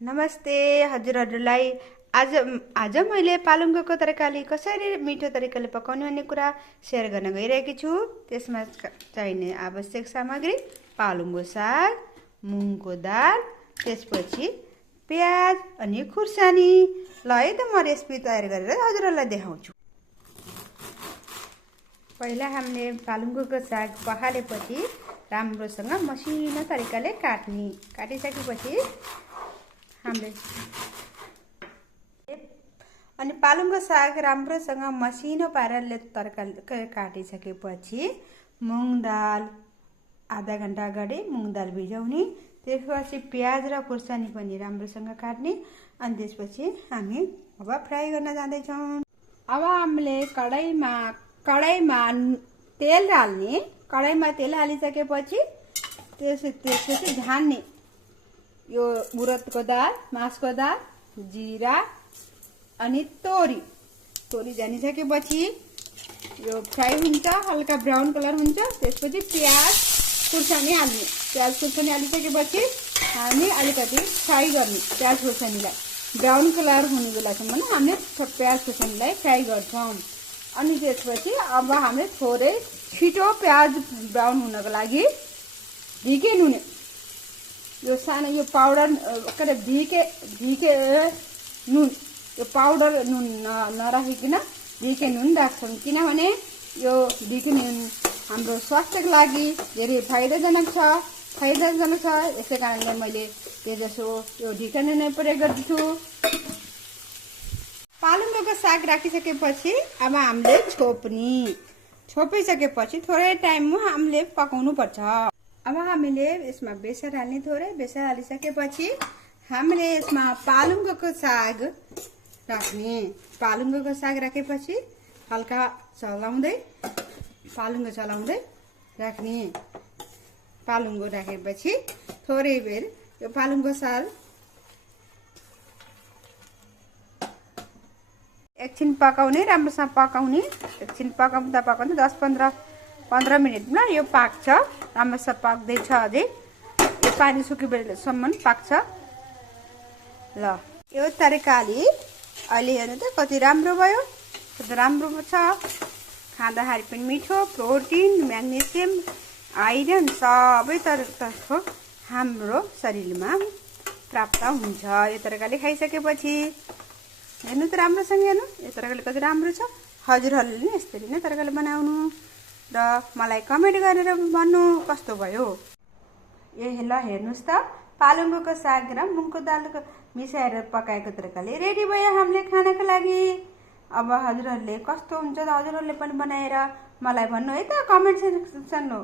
नमस्ते हजुरहरूलाई। आज आज मैले पालुङ्गोको तरकारी कसरी मिठो तरिकाले पकाउने भन्ने कुरा सेयर गर्न गइरहेकी छु। त्यसमा चाहिने आवश्यक सामग्री पालुङ्गो साग, मुङको दाल, त्यसपछि प्याज अनि खुर्सानी। ल है त म रेसिपी तयार गरेर हजुरहरूलाई देखाउँछु। पहिला हामीले पालुङ्गोको साग पखालेपछि राम्रोसँग मसिनो तरिकाले काटिसकेपछि हामीले अनि पालुङ्गो साग राम्रोसँग मसिनो पाराले तरकारी काटिसकेपछि मुङ दाल आधा घन्टा अगाडि मुङ दाल भिजाउने, त्यसपछि प्याज र खुर्सानी पनि राम्रोसँग काट्ने। अनि त्यसपछि हामी अब फ्राई गर्न जाँदैछौँ। अब हामीले कडाईमा तेल हाल्ने। कडाईमा तेल हालिसकेपछि त्यसपछि झान्ने यो उडदको दाल, मासको दाल, जिरा अनि तोरी जानिसकेपछि यो फ्राई हुन्छ, हल्का ब्राउन कलर हुन्छ। त्यसपछि प्याज खुर्सानी हाल्ने। प्याज खुर्सानी हालिसकेपछि हामी अलिकति फ्राई गर्ने प्याज खुर्सानीलाई। ब्राउन कलर हुने बेलासम्म हामीले प्याज खुर्सानीलाई फ्राई गर्छौँ। अनि त्यसपछि अब हामीले थोरै छिटो प्याज ब्राउन हुनको लागि धिके नुन, यो सानो यो पाउडर धिके नुन, यो पाउडर नुन नराखिकन धिके नुन राख्छौँ। किनभने यो धिके नुन हाम्रो स्वास्थ्यको लागि धेरै फाइदाजनक छ। यसै कारणले मैले त्यसो यो धिके नुन नै प्रयोग गर्दछु। पालुङ्गोको साग राखिसकेपछि अब हामीले छोपिसकेपछि थोरै टाइममा हामीले पकाउनु पर्छ। अब हामीले यसमा बेसार हाल्ने। थोरै बेसार हालिसकेपछि हामीले यसमा पालुङ्गोको साग राख्ने। पालुङ्गोको साग राखेपछि हल्का पालुङ्गो चलाउँदै राख्ने। पालुङ्गो राखेपछि थोरै बेर यो पालुङ्गो साग एकछिन पकाउने, राम्रोसँग पकाउने। एकछिन पकाउँदा 10-15 मिनटमा यो पाक्छ। राम्रोसँग पाक्दैछ, अझै यो पानी सुकेसम्म पाक्छ। ल यो तरकारी अहिले हेर्नु त कति राम्रो भयो, कति राम्रो छ। खाँदाखेरि पनि मिठो, प्रोटिन, म्याग्नेसियम, आइरन सबै तर्फको हाम्रो शरीरमा प्राप्त हुन्छ यो तरकारी खाइसकेपछि। हेर्नु त राम्रोसँग हेर्नु, यो तरकारी कति राम्रो छ। हजुरहरूले नि यसरी नै तरकारी बनाउनु र मलाई कमेन्ट गरेर भन्नु कस्तो भयो। ल हेर्नुहोस् त, पालुङ्गोको साग र मुङको दालको मिसाएर पकाएको तरकारी रेडी भयो हामीले खानको लागि। अब हजुरहरूले कस्तो हुन्छ त हजुरहरूले पनि बनाएर मलाई भन्नु है त कमेन्ट सेक्सनमा।